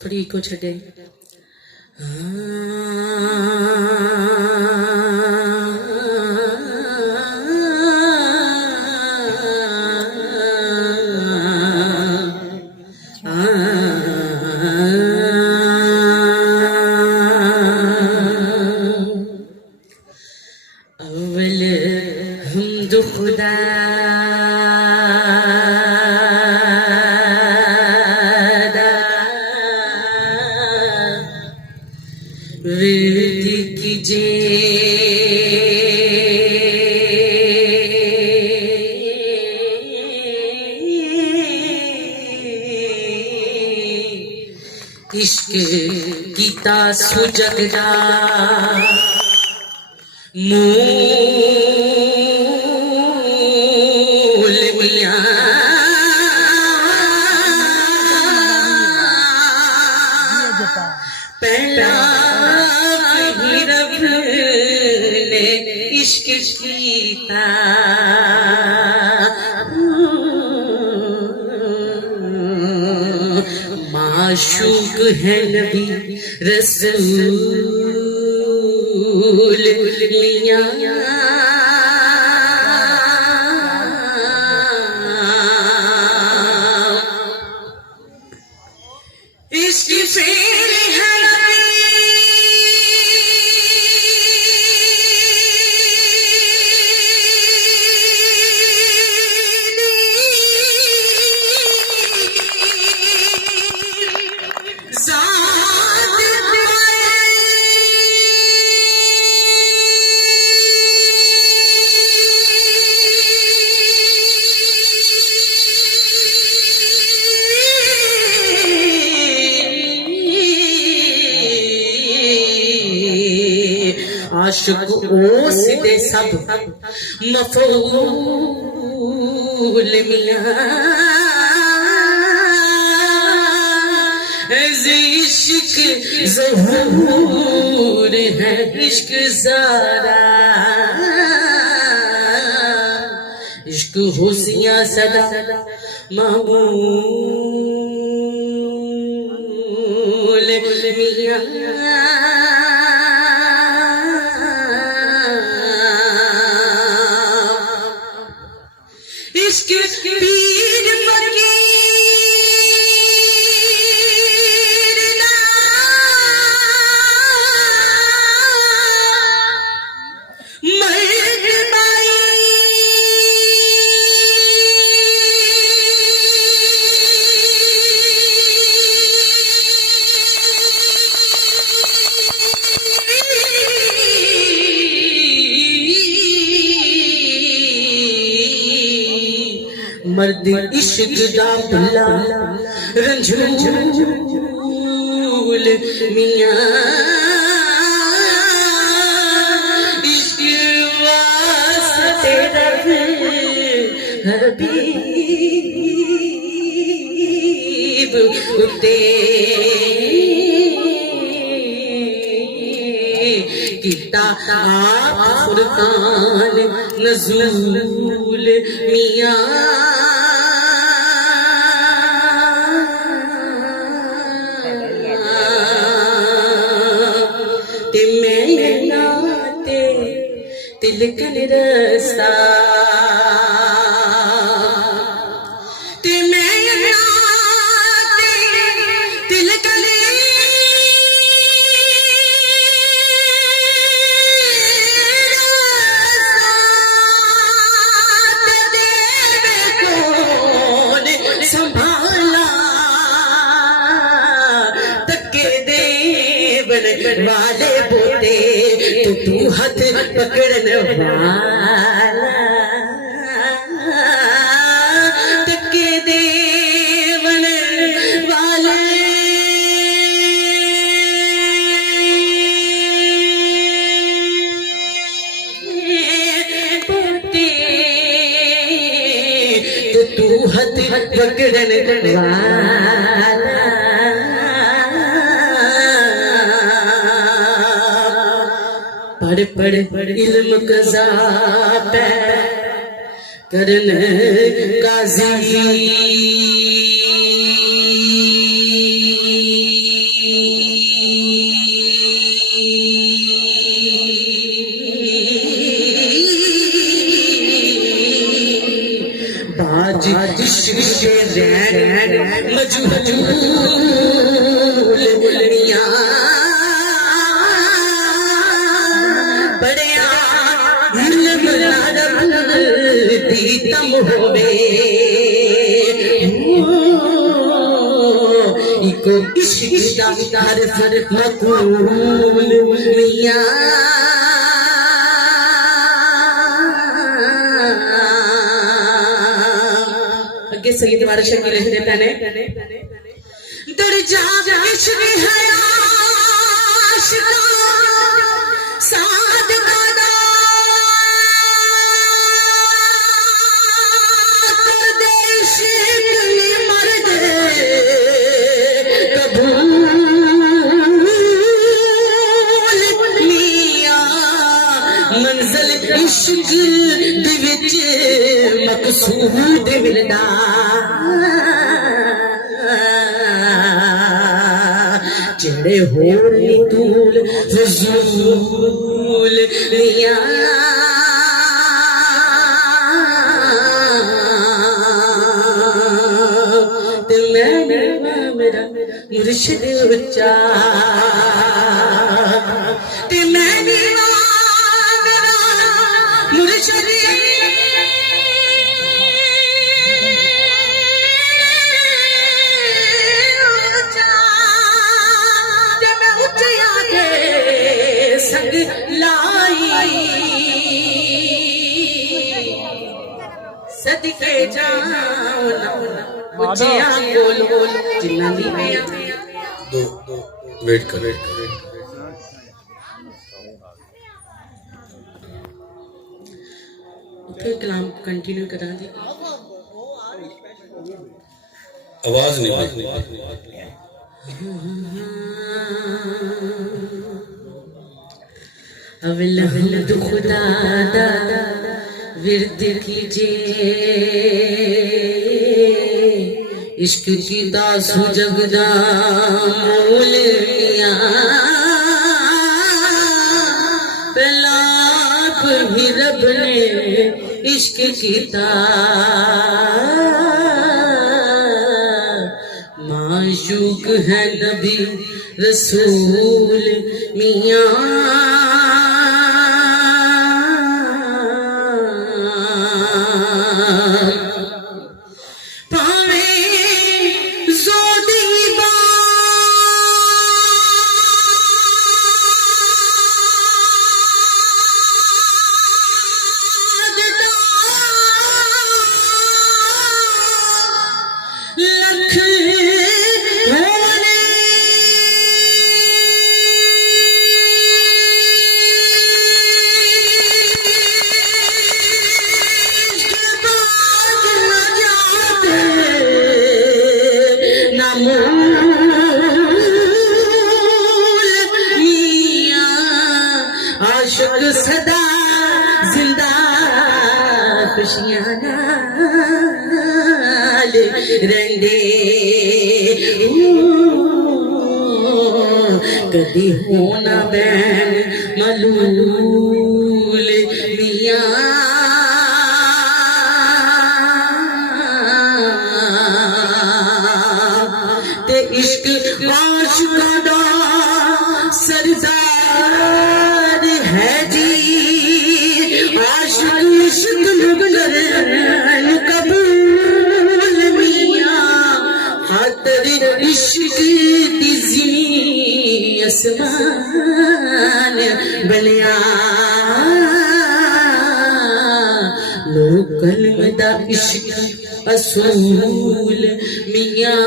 थोड़ी इको छड़े अव्वल हमद खुदा विरती कीजे इश्क कीता सुजगदा मूल मियां पहला रब ने इश्क कीता माशूक है नबी रसूल मियां इश्क फेर है आशिक ओस दे सब मफूल मियां इश्क ज़हूर है इश्क ज़ारा इश्क हुस्निया सदा मामूल मियां इश्क पीर फकीर ना मर्द बाई मर्द इश्क दा भला रंझूल मियां इश्क वास्ते रब हबीब उते कीता आप फुरकान नज़ूल मियां ते मैं नाते तिलकन रसा ते मैं नाते तिलकन संभाला तके देवन वाले बोते तो तू हाथ पकड़न वाला तके देवन वाले बोते तो तू हाथ पकड़न वाला पढ़ पढ़ इल्म कज़ा पे करन काजी फजूल मियां बड़िया इल्म अदब दी तम होवे इको इश्क दा हर मकबूल मियां आगे सैयद वारिस शाह की लिखते पहने दर्जा इश्क है आशिका साद दादा देश मर्द कबूल मियां मंजिल इश्क दे विच मकसूद मिलदा जेड़े होर नी तूल फजूल मियां ते मैं मेरा मुर्शिद उच्चा ते मैं मेरा मुर्शिद सदके जाओ मुझिया बोल बोल जिन्ना दी दो वेट कर फिर कलाम कंटिन्यू करा दी आवाज नहीं अवल खुदा दा विरद कीजिए इश्क की दासू जगदा मूल लाख ही रब ने इश्क कीता माशूक है नबी रसूल मियां आशिक सदा जिंदा खुशियां नाल रहंदे कदी होना बैन मलूल मियां ते इश्क आशिका दा सरदार है जी आशिक इश्क लुगन कबूल मियां खातर इश्क दी ज़मीन आसमान बनिया लोग कलम दा इश्क असूल मियां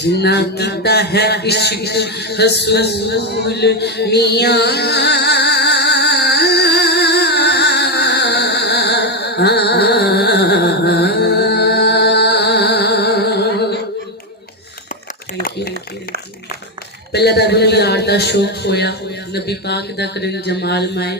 जिन्ना है इश्क रसूल मियां थैंक यू पहला तो यार का शौक होया नबी पाक दा करन जमाल माए